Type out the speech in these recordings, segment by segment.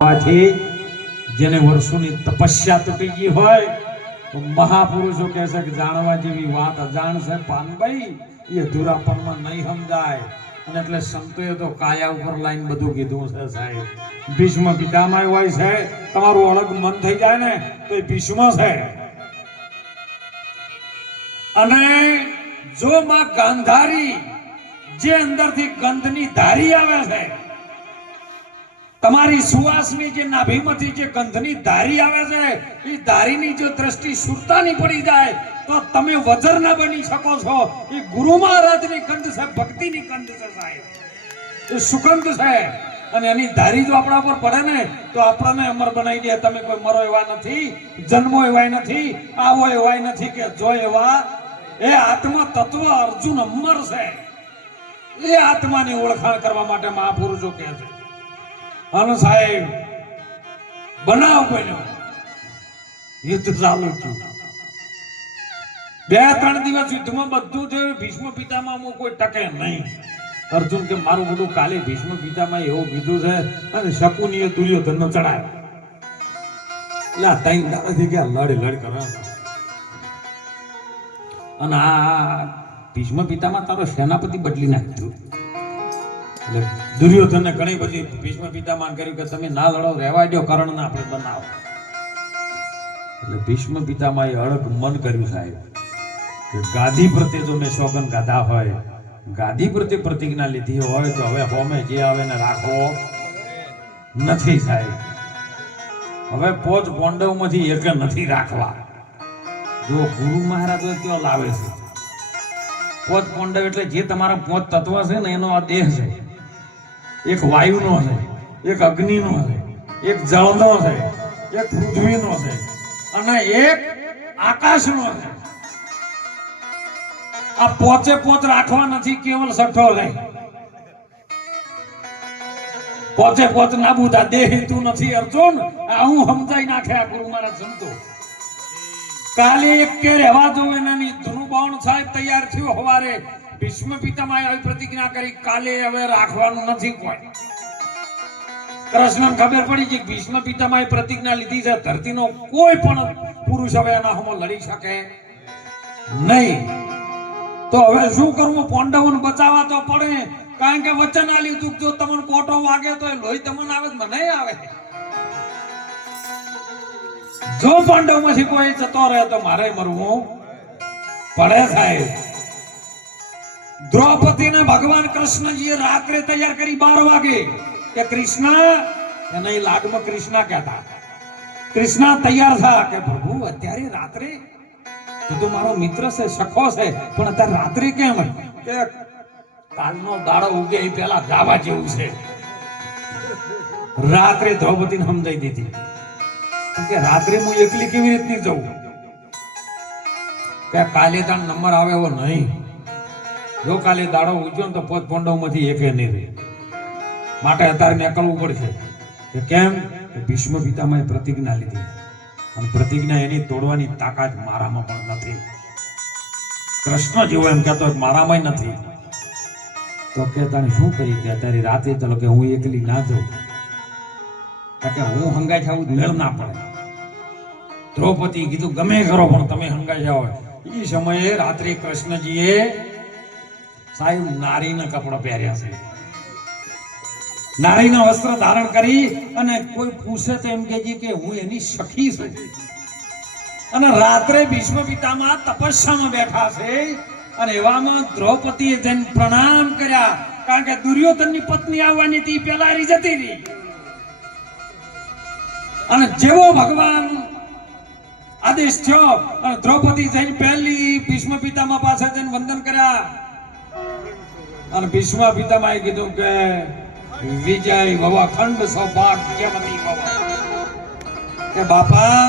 જેને વર્ષોની તપસ્યા તૂટી ગઈ હોય તો મહાપુરુષો કહે છે કે જાણવા જેવી વાત અજાણ છે પાનભાઈ, એ અધૂરાપણમાં નહીં સમજાય. અને એટલે સંતોએ તો કાયા ઉપર લાઈન બધું કીધું છે સાહેબ. ભીષ્મ પિતામહ હોય છે, તમારું અલગ મન થઈ જાય ને તો એ ભીષ્મ છે. અને જો માં ગાંધારી જે અંદરથી ગંધની ધારી આવે છે, તમારી સુવાસની જે નાભીમાંથી જે ગંધની ધારી આવે છે, એ ધારીની જો દ્રષ્ટિ સુરતાની પડી જાય તો તમે વજર ના બની શકો છો. એ ગુરુ મહારાજની ગંધ છે, ભક્તિની ગંધ છે સાહેબ, એ સુગંધ છે. અને એની ધારી જો આપણા ઉપર પડે ને તો આપણને અમર બનાવી દે. તમે કોઈ મરો એવા નથી, જન્મો એવા નથી, આવો એવા નથી કે જો એવા. એ આત્મા તત્વ અર્જુન અમર છે. એ આત્માની ઓળખાણ કરવા માટે મહાપુરુષો કહે છે. અને સાહેબ બનાવ બન્યો, યુદ્ધ ચાલુ થયું. 2-3 દિવસ યુદ્ધમાં બધું થયું. ભીષ્મ પિતામહ કોઈ ટકે નહીં. અર્જુન કે મારું બધું કાલે ભીષ્મ પિતામહ એવું કીધું છે. અને શકુનીએ દુર્યોધનનો ચડાયો. એટલે 3 દાડાથી કે લડ કરે. અને આ ભીષ્મ પિતામહ તારો સેનાપતિ બદલી નાખ્યો. એટલે દુર્યોધને ઘણી બધી ભીષ્મ પિતામહ કર્યું કે તમે ના લડો, રહેવા દો, કર્ણને આપણે બનાવો. એટલે ભીષ્મ પિતામહે અળગ મન કર્યું સાહેબ કે ગાદી પ્રત્યે જો મેં સોગન ગાધા હોય, ગાદી પ્રત્યે પ્રતિજ્ઞા લીધી હોય તો હવે હોમે જે આવે ને રાખવો નથી સાહેબ. હવે 5 પાંડવમાંથી એક નથી રાખવા. જો ગુરુ મહારાજ ત્યાં લાવે છે 5 પાંડવ એટલે જે તમારા 5 તત્વ છે ને એનો આ દેહ છે. એક વાયુનો છે, એક અગ્નિનો છે, એક જળનો છે, એક પૃથ્વીનો છે અને એક આકાશનો છે. આ 5 રાખવા નથી, કેવલ સઠ્ઠો રહે. 5 નાબૂદ. આ દેહ તું નથી અર્જુન. આ હું સમજાઈ નાખ્યા ગુરુ મહારાજ સંતો. કાલે એક કે રહેવા જોવે નહીં. ધ્રુવબાણ સાહેબ તૈયાર થયો હવારે. ભીષ્મ પિતામહે આવી પ્રતિજ્ઞા કરી કાલે હવે રાખવાનું નથી કોઈ. કૃષ્ણને ખબર પડી કે ભીષ્મ પિતામહે પ્રતિજ્ઞા લીધી છે, ધરતીનો કોઈ પણ પુરુષ હવે એના સામે લડી શકે નહીં. તો હવે શું કરવું? પાંડવોને બચાવવા તો પડે. કારણ કે વચન આલ્યું હતું જો તમને કોટો વાગે તો લોહી તમને આવે, મને આવે. જો પાંડવમાંથી કોઈ જતો રહે તો મારે મરવું પડે સાહેબ. દ્રૌપદીને ભગવાન કૃષ્ણજીએ રાત્રે તૈયાર કરી 12 વાગે કે કૃષ્ણ, એને લાડમાં કૃષ્ણ કહેતા. કૃષ્ણ તૈયાર થા કે પ્રભુ અત્યારે રાત્રે તું તો મારો મિત્ર છે, સખો છે, પણ અત્યારે રાત્રે કેમ? કે કાલનો દાડો ઉગે એ પહેલા ગાવા જેવું છે. રાત્રે દ્રૌપદીને સમજાઈ દીધી કે રાત્રે હું એકલી કેવી રીતની જઉં, કે કાલે તાર નંબર આવે એવો નહીં. જો કાલે દાડો ઉજ્યો ને તો 5 પાંડવમાંથી એકે નહીં રહે. માટે અત્યારે નીકળવું પડશે. કે કેમ? કે ભીષ્મ પિતામહે પ્રતિજ્ઞા લીધી અને પ્રતિજ્ઞા એની તોડવાની તાકાત મારામાં પણ નથી. કૃષ્ણ જેવો એમ કહેતો મારામાં નથી. તો કે તને શું કરી કે અત્યારે રાતે ચલો કે હું એકલી ના જાઉં, કે હું હંગાઈ જાઉં મેળ ના પડે. દ્રૌપદી કીધું ગમે કરો પણ તમે હંગાઈ જાઓ. એ સમયે રાત્રે કૃષ્ણજીએ સાહેબ નારીના કપડા પહેર્યા છે, નારીના વસ્ત્ર ધારણ કરી. અને કોઈ પૂછે તો એમ કહેજે કે હું એની સખી છું. અને રાત્રે ભીષ્મ પિતામહ તપસ્યામાં બેઠા છે. અને એવામાં દ્રૌપદીએ જઈને પ્રણામ કર્યા. કારણ કે દુર્યોધનની પત્ની આવવાની હતી, પેલા રહી જતી રહી. અને જેવો ભગવાન આદેશ થયો અને દ્રૌપદી જઈને પહેલી ભીષ્મ પિતામહ પાસે જઈને વંદન કર્યા. અને ભીષ્મ પિતામહે કીધું કે વિજય ભવ અખંડ સૌભાગ્યવતી ભવ. કે બાપા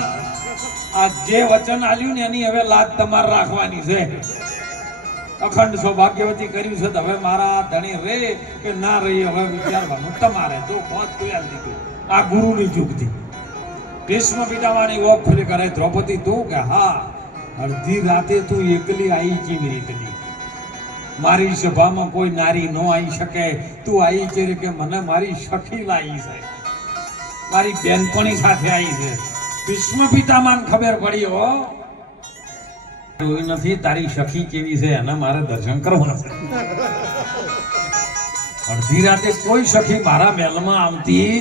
આ જે વચન આલ્યું ને એની હવે લાજ તમારે રાખવાની છે. અખંડ સૌભાગ્યવતી કર્યું છે તો હવે મારા ધણી રે કે ના રહી હવે વિચારવાનું તમારે. જો પહોંચ તૈયાર દીધું આ ગુરુની ચૂકથી. ભીષ્મ પિતામહની ઓખ ખુલી કરે. દ્રૌપદી તું કે હા, અડધી રાતે તું એકલી આવી કેવી રીતની? મારી સભામાં કોઈ નારી ન આવી શકે, તું આવી છે કે મને મારી સખી લાવી છે. મારી બેનપણી સાથે આવી છે. ભીષ્મ પિતામહને ખબર પડી હો જોઈ નથી તારી સખી કેવી છે એને મારે દર્શન કરવા છે. અડધી રાતે કોઈ સખી મારા મહેલમાં આવતી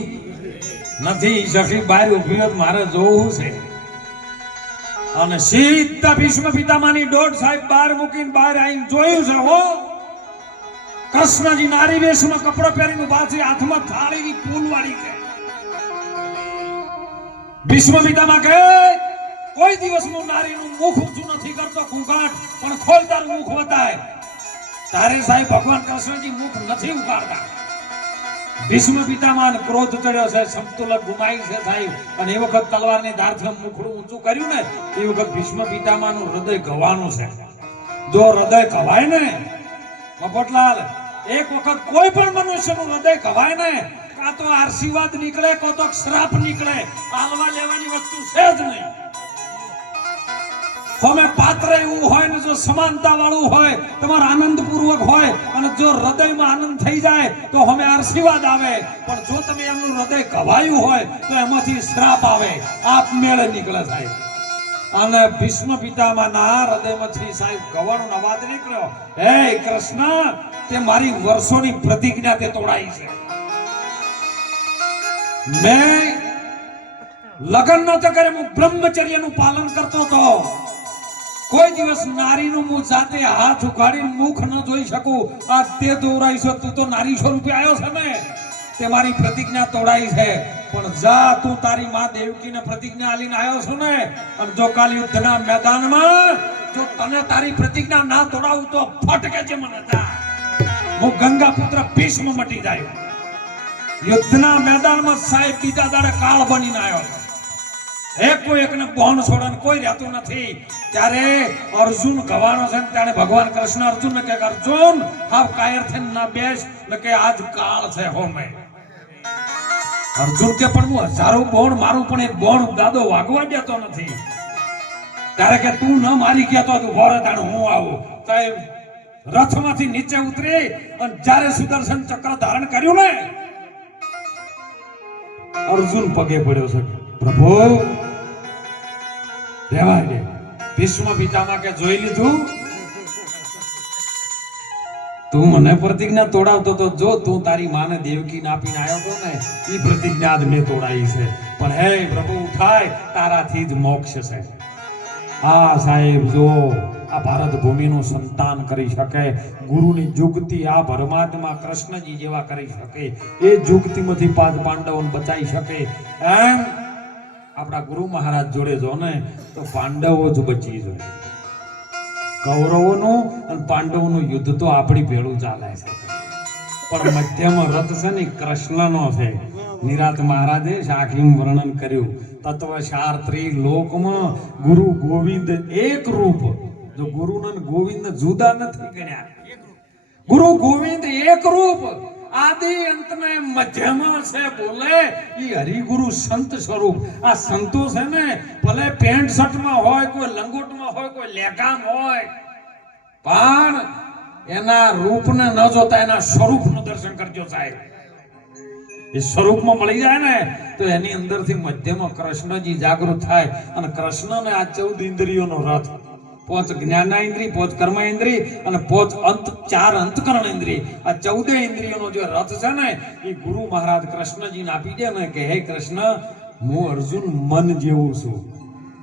નથી. સખી બહાર ઉભી હોત મારે જોવું છે. અને સીધા ભીષ્મ પિતામહની દોઢ સાહેબ બહાર મૂકીને બહાર આવીને જોયું છે હો કૃષ્ણજી નારી વેશમાં કપડો પહેરીને ઉભા છે, હાથમાં થાળીની ફૂલવાળી છે. ભીષ્મ પિતામહ કહે કોઈ દિવસ હું નારીનું મુખ ઊંચું નથી કરતો ઘૂંઘાટ, પણ ખોલ તારું મુખ બતાય. તારે સાહેબ ભગવાન કૃષ્ણજી મુખ નથી ઉગાડતા. ભીષ્મ પિતામહને ક્રોધ ચડ્યો છે, સમતુલન ગુમાઈ છે સાહેબ. અને એ વખત તલવારની ધારથી મુખડું ઊંચું કર્યું ને એ વખત ભીષ્મ પિતામહનું હૃદય ઘવાનું છે. જો હૃદય ઘવાય ને મફતલાલ, એક વખત કોઈ પણ મનુષ્યનું હૃદય ઘવાય ને કાં તો આશીર્વાદ નીકળે કાં તો શ્રાપ નીકળે. હાલવા લેવાની વસ્તુ છે જ નહીં. તમે પાત્ર એવું હોય ને જો સમાનતા વાળું હોય, તમારો આનંદપૂર્વક હોય અને જો હૃદયમાં આનંદ થઈ જાય તો અમે આશીર્વાદ આવે. પણ જો તમે એમનું હૃદય કવાયું હોય તો એમાંથી શ્રાપ આવે, આપમેળે નીકળે સાહેબ. અને ભીષ્મ પિતામહના હૃદયમાંથી સાહેબ ગવાનો અવાજ નીકળ્યો, હે કૃષ્ણ, તે મારી વર્ષોની પ્રતિજ્ઞા તે તોડાઈ છે. મેં લગ્ન નતો કરે, હું બ્રહ્મચર્યનું પાલન કરતો હતો. કોઈ દિવસ નારીનું મુખ જાતે હાથ ઉઘાડીને મુખ ન જોઈ શકું. આ તે દોરાઈશો, તું તો નારી સ્વરૂપે આવ્યો છે ને, તે મારી પ્રતિજ્ઞા તોડાઈ છે. પણ જા તું તારી માં દેવકીને પ્રતિજ્ઞા આલીને આવ્યો છો ને, અને જો કાલ યુદ્ધના મેદાનમાં જો તને તારી પ્રતિજ્ઞા ના તોડાવું તો ફટકે છે મને જા. હું ગંગા પુત્ર ભીષ્મ મટી જાય. યુદ્ધના મેદાનમાં સાહેબ બીજા દાડે કાળ બનીને આવ્યો છે. કોઈ એકને બોન છોડન કોઈ રહેતું નથી. ત્યારે અર્જુન ગવાનો છે, ત્યારે ભગવાન કૃષ્ણ અર્જુનને કહે, અર્જુન હાવ કાયર થઈને ના બેસ ને કે આજ કાળ છે હો. મેં અર્જુન કે પણ હું હજારો બોણ મારું પણ એક બોણ દાદો વાગવા દેતો નથી. ત્યારે કે તું ન મારી ગયા તો તું ભોરે તાણ હું આવું. સાહેબ રથમાંથી નીચે ઉતરી અને જ્યારે સુદર્શન ચક્ર ધારણ કર્યું ને અર્જુન પગે પડ્યો છે, પ્રભુ રહેવા દે. ભીષ્મ પિતામહ કે જોઈ લીધું, તું મને પ્રતિજ્ઞા તોડાવતો તો જો તું તારી માને દેવકી આપીને આવ્યો તો ને એ પ્રતિજ્ઞા જ મેં તોડાઈ છે. પણ હે પ્રભુ ઉઠાય, તારાથી જ મોક્ષ છે. હા સાહેબ, જો આ ભારત ભૂમિનું સંતાન કરી શકે, ગુરુની જુગતી આ પરમાત્મા કૃષ્ણજી જેવા કરી શકે, એ જુગતીમાંથી પાંચ પાંડવોને બચાવી શકે. એમ આપણા ગુરુ મહારાજ જોડે જો ને તો પાંડવો જ બચી જાય. કૌરવોનું અને પાંડવોનું યુદ્ધ તો આપણી ભેળું ચાલે છે, પણ મધ્યમ રથ છે ને કૃષ્ણનો છે. નિરાત મહારાજે સાખીમ વર્ણન કર્યું, તત્વસાર ત્રિલોકમાં ગુરુ ગોવિંદ એક રૂપ. જો ગુરુને ગોવિંદ જુદા નથી ગણ્યા. ગુરુ ગોવિંદ એક રૂપ, આદિ અંતને મધ્યમાં છે. બોલે ઈ હરિગુરુ સંત સ્વરૂપ. આ સંતો છે ને ભલે પેન્ટ શર્ટમાં હોય, કોઈ લંગોટમાં હોય, કોઈ લેગામ હોય, પણ એના રૂપને ન જોતા એના સ્વરૂપનું દર્શન કરજો સાહેબ. એ સ્વરૂપમાં મળી જાય ને તો એની અંદરથી મધ્યમાં કૃષ્ણજી જાગૃત થાય. અને કૃષ્ણને આ 14 ઇન્દ્રિયોનો રથ, 5 જ્ઞાનેન્દ્રિય, 5 કર્મેન્દ્રિય અને 5 4 અંતકરણ ઇન્દ્રિય, આ 14 ઇન્દ્રિયોનો જે રથ છે ને એ ગુરુ મહારાજ કૃષ્ણજીને આપી દે ને કે હે કૃષ્ણ, હું અર્જુન મન જેવું છું.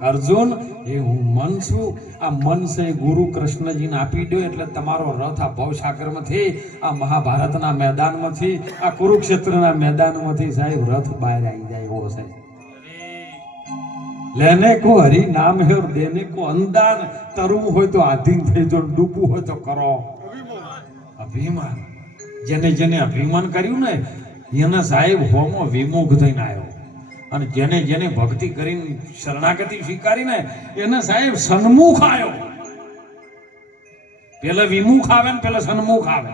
અર્જુન એ હું મન છું. આ મન છે ગુરુ કૃષ્ણજીને આપી દો એટલે તમારો રથ આ ભવસાગરમાંથી, આ મહાભારતના મેદાનમાંથી, આ કુરુક્ષેત્રના મેદાનમાંથી સાહેબ રથ બહાર આવી જાય એવો છે. લેને કો હરિ નામ હે ઓર દેને કો અંદાન. તરવું હોય તો આધીન થઈ જો, ડૂબવું હોય તો કરો અભિમાન. જેને જેને અભિમાન કર્યું ને એને સાહેબ હોમો વિમુખ થઈને આવ્યો. અને જેને જેને ભક્તિ કરીને શરણાગતિ સ્વીકારીને એને સાહેબ સન્મુખ આવ્યો. પેલા વિમુખ આવે ને પેલા સન્મુખ આવે.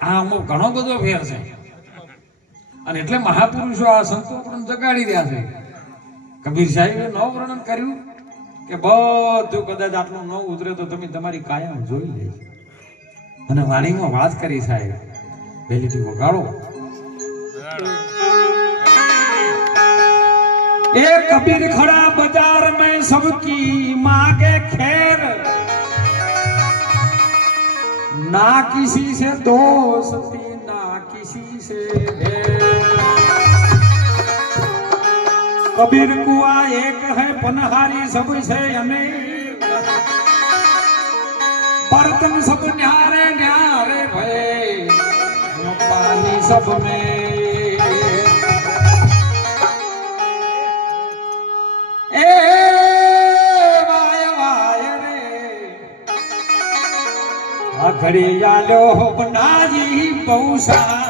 આમાં ઘણો બધો ફેર છે. અને એટલે મહાપુરુષો આ સંતો પણ જગાડી રહ્યા છે. કબીર સાહેબે નવ વર્ણન કર્યું કે બધું કદાચ આટલું ન ઉતરે તો તમે તમારી કાયમ જોઈ લેજો. અને વાણીમાં વાત કરી સાહેબ, પહેલીથી વગાડો. एक कबीर खड़ा बाजार में सबकी मांगे खैर, ना किसी से दोस्ती ना किसी से बैर। कबीर कुआ एक है पनहारी सबसे अनेक, बर्तन सब न्यारे न्यारे भये पानी सब में। ए वाय वाय रे आखड़ी आलो बनाजी बहु सारे।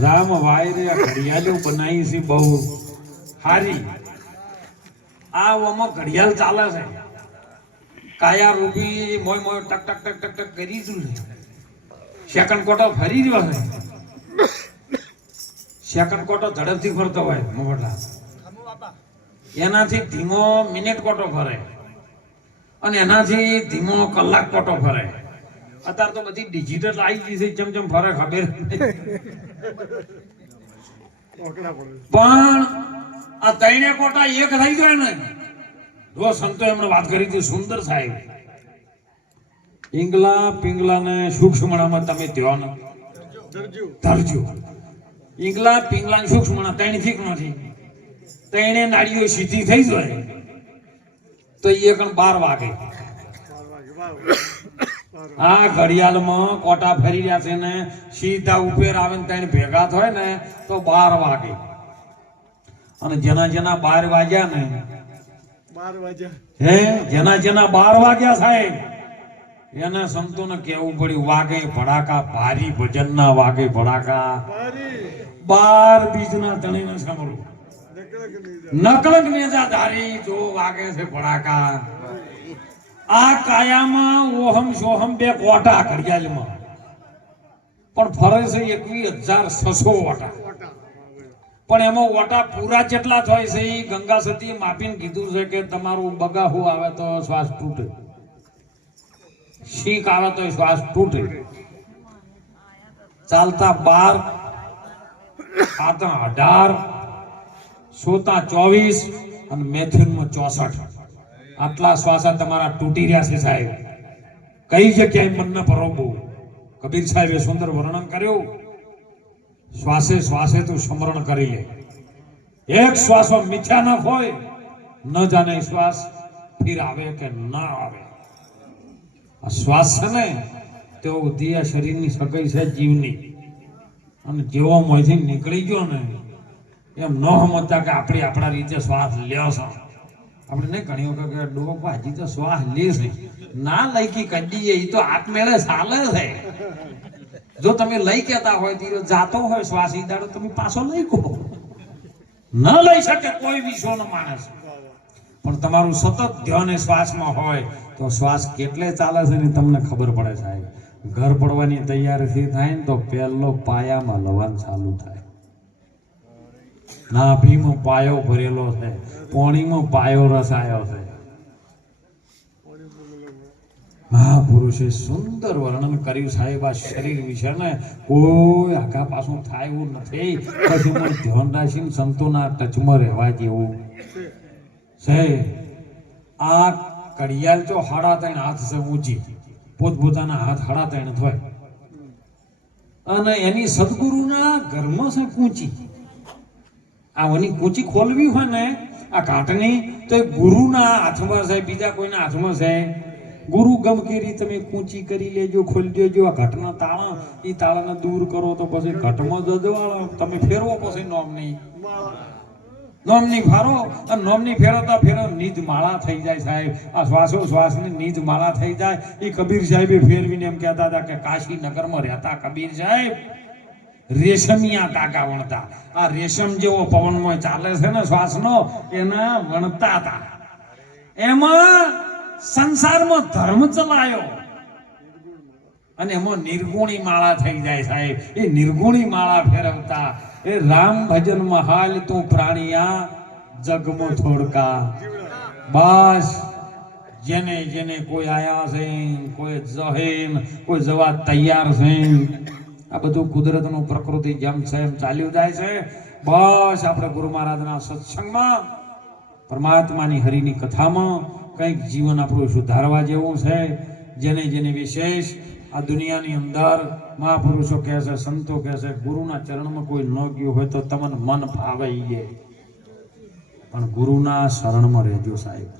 રામ વાયરે ઘડિયાળો બનાવી છે બહુ હારી આ ઓમાં ઘડિયાળ ચાલે છે કાયા રૂપી મોય મોય ટક ટક ટક ટક ટક કરી જ ને સેકન્ડ કોટો ફરી રહ્યો છે સેકન્ડ કોટો ઝડપથી ફરતો હોય મોટલા એનાથી ધીમો મિનિટ કોટો ફરે અને એનાથી ધીમો કલાક કોટો ફરે અત્યારે તો બધી ડિજિટલ આવી ગઈ છે જેમ જેમ ફરે ખબર પણ આ ત્રણે કોટા એક થઈ જાય ને જો સંતો એમણે વાત કરી હતી સુંદર સાહેબ ઈંગલા પિંગલા ને સૂક્ષ્મણામાં તમે ધ્યાન ધરજો ઈંગલા પિંગલા ને સૂક્ષ્મણા ત્રણ ઠીક નથી ત્રણે નાડીઓ સીધી થઈ જાય તો એ કણ 12 વાગે આ ઘડિયાળમાં કોટા ફરી રહ્યા છે ને સીધા ઉપર આવે ને ત્રણ ભેગા થાય ને તો 12 વાગે અને જેના જેના 12 વાગ્યા ને 12 વાગ્યા હે જેના જેના 12 વાગ્યા સાહેબ એને સંતોને કેવું પડ્યું વાગે ભડાકા ભારી ભજનના વાગે ભડાકા 12 બીજના તણીને સાંભળો નકલક નેજા ધારી જો વાગે છે ભડાકા આ કાયામાં ઓહમ સોહમ બે કોટા ઘડિયાળમાં પણ ફરે છે 21,600 ઓટા પણ એમાં ઓટા પૂરા જેટલા થાય છે એ ગંગા સતીએ માપીને કીધું છે કે તમારું બગાહુ આવે તો શ્વાસ તૂટે શીખ આવે તો શ્વાસ તૂટે ચાલતા 12 ખાતા 18 સોતા 24 અને મેથુનમાં 64 આટલા શ્વાસા તમારા તૂટી રહ્યા છે સાહેબ કઈ જગ્યાએ મનને પરોબો કબીર સાહેબે સુંદર વર્ણન કર્યું શ્વાસે શ્વાસે તું સ્મરણ કરી લે એક શ્વાસો મીઠા ન હોય ન જાણે શ્વાસ ફિર આવે કે ના આવે આ શ્વાસ છે ને તે ઉદ્ધિયા શરીરની સગાઈ છે જીવની અને જેવો મોંથી નીકળી ગયો ને એમ ન સમજતા કે આપણે આપણા રીતે શ્વાસ લ્યો છો આપણે નહીં ઘણી વખત કે ડો ભાજી તો શ્વાસ લે છે ના લઈ કે કદીએ એ તો આપમેળે ચાલે છે જો તમે લઈ કહેતા હોય તો જાતો હોય શ્વાસ ઈ દાડો તમે પાછો લઈ કહો ન લઈ શકે કોઈ વિશ્વનો માણસ પણ તમારું સતત ધ્યાન શ્વાસમાં હોય તો શ્વાસ કેટલે ચાલે છે ને તમને ખબર પડે સાહેબ ઘર પડવાની તૈયારી થાય ને તો પહેલો પાયામાં લવાન ચાલુ થાય નાભીમાં પાયો ભરેલો છે પાણીમાં પાયો રસાયો છે મહાપુરુષે સુંદર વર્ણન કર્યું સાહેબ આ શરીર વિશે ને કોઈ આગા પાછું થાય એવું નથી પછી મને ધ્યાન રાખીને સંતોના ટચમાં રહેવા જેવું છે આ ઘડિયાળ તો 3.5 હાથ છે ઊંચી પોતપોતાના હાથ 3.5 થાય અને એની સદગુરુના ઘરમાં છે કૂંચી આ ઓની કૂંચી ખોલવી હોય ને આ ઘાટની તો ગુરુના હાથમાં છે બીજા કોઈના હાથમાં છે ગુરુ ગમકેરી તમે કૂંચી કરી લેજો ખોલી દેજો આ ઘટના તાળા એ તાળાને દૂર કરો તો પછી ઘટમાં જજવાળો તમે ફેરવો પછી નોમની ફારો અને નોમની ફેરવતા ફેરવ નીજ માળા થઈ જાય સાહેબ આ શ્વાસો શ્વાસની નીજ માળા થઈ જાય એ કબીર સાહેબે ફેરવીને એમ કહેતા હતા કે કાશી નગરમાં રહેતા કબીર સાહેબ રેશમિયા ટાકા વણતા આ રેશમ જેવો પવનમાં ચાલે છે ને શ્વાસનો એના વણતા હતા એમાં સંસારમાં ધર્મ ચલાયો અને એમાં નિર્ગુણી માળા થઈ જાય સાહેબ એ નિર્ગુણી માળા ફેરવતા એ રામ ભજન મહાલ તું પ્રાણિયા જગમો થોડકા બસ જેને જેને કોઈ આયા છે કોઈ જહેન કોઈ જવા તૈયાર છે આ બધું કુદરતનું પ્રકૃતિ જેમ છે એમ ચાલ્યું જાય છે બસ આપણે ગુરુ મહારાજના સત્સંગમાં પરમાત્માની હરિની કથામાં કંઈક જીવન આપણું સુધારવા જેવું છે જેને જેને વિશેષ આ દુનિયાની અંદર મહાપુરુષો કહે છે સંતો કહે છે ગુરુના ચરણમાં કોઈ ન ગયું હોય તો તમને મન ભાવે પણ ગુરુના શરણમાં રહેજો સાહેબ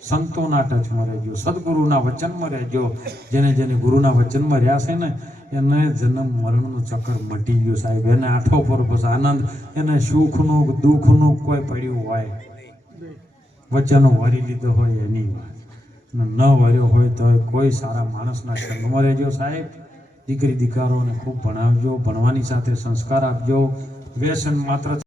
સંતોના ટચમાં રહેજો સદગુરુના વચનમાં રહેજો જેને જેને ગુરુના વચનમાં રહ્યા છે ને એને જન્મ મરણનું ચક્કર મટી ગયું સાહેબ એને આઠો પર બસ આનંદ એને સુખનું દુઃખનું કોઈ પડ્યું હોય વચનો વરી લીધો હોય એની વાત ન વર્યો હોય તો કોઈ સારા માણસના સંગમાં રહેજો સાહેબ દીકરી દીકરાઓને ખૂબ ભણાવજો ભણવાની સાથે સંસ્કાર આપજો વ્યસન માત્ર